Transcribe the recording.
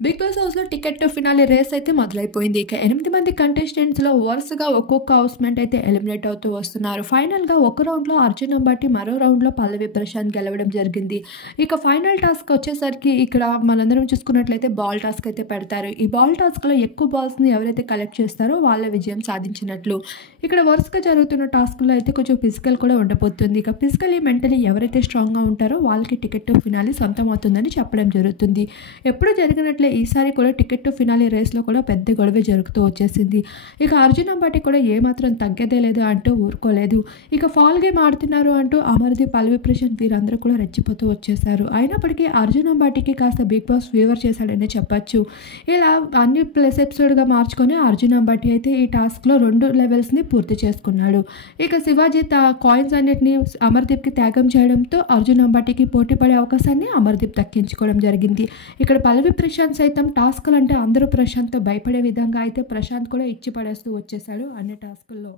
Big boss హౌస్‌లో ticket to finale race అయితే మొదలైపోయింది. ఇక 8 మంది కంటెస్టెంట్స్‌లో వరుసగా ఒక్కొక్క హౌస్‌మేట్ అయితే ఎలిమినేట్ అవుతూ వస్తున్నారు. ఫైనల్‌గా ఒక రౌండ్‌లో అర్జున్ అంబటి, మరో రౌండ్‌లో పల్లవి ప్రశాంత్ గెలవడం జరిగింది. ఇక ఫైనల్ టాస్క్ వచ్చేసరికి ఇక్కడ మనందరం చూసుకున్నట్లయితే బాల్ టాస్క్ అయితే పెడతారు. ఈ బాల్ టాస్క్‌లో ఎక్కువ బాల్స్‌ని ఎవరైతే కలెక్ట్ చేస్తారో వాళ్ళే విజయం సాధించినట్లు. ఇక్కడ వరుసగా జరుగుతున్న టాస్క్‌లో అయితే కొంచెం ఫిజికల్ కూడా ఉండబోతుంది. ఇక ఫిజికల్లీ, మెంటలీ ఎవరైతే స్ట్రాంగ్‌గా ఉంటారో వాళ్ళకి టికెట్ టు ఫినాలే సొంతమవుతుందని చెప్పడం జరుగుతుంది. ఎప్పుడు జరిగినట్లే ఈసారి కూడా టికెట్ టు ఫినాలే రేస్‌లో కూడా పెద్ద గొడవే జరుగుతూ వచ్చేసింది. ఇక అర్జున్ అంబటి కూడా ఏమాత్రం తగ్గేదే లేదు అంటూ ఊరుకోలేదు. ఇక ఫాల్ గేమ్ ఆడుతున్నారు అంటూ అమర్‌దీప్, పల్లవి ప్రశాంత్ వీరందరూ కూడా రెచ్చిపోతూ వచ్చేసారు. అయినప్పటికీ అర్జున్ అంబటికి కాస్త బిగ్ బాస్ ఫేవర్ చేశాడనే చెప్పొచ్చు. ఇలా అన్ని ప్లస్ ఎపిసోడ్‌గా మార్చుకొని అర్జున్ అంబటి అయితే ఈ టాస్క్‌లో 2 లెవెల్స్‌ని పూర్తి చేసుకున్నాడు. ఇక శివాజీ కాయిన్స్ అన్నిటిని అమర్‌దీప్‌కి త్యాగం చేయడంతో అర్జున్ అంబటికి పోటీ పడే అవకాశాన్ని అమర్‌దీప్ దక్కించుకోవడం జరిగింది. ఇక్కడ పల్లవి ప్రశాంత్ సైతం టాస్క్‌లంటే అందరూ ప్రశాంత్‌తో భయపడే విధంగా అయితే ప్రశాంత్ కూడా ఇచ్చి పడేస్తూ వచ్చేసాడు అన్ని టాస్కుల్లో.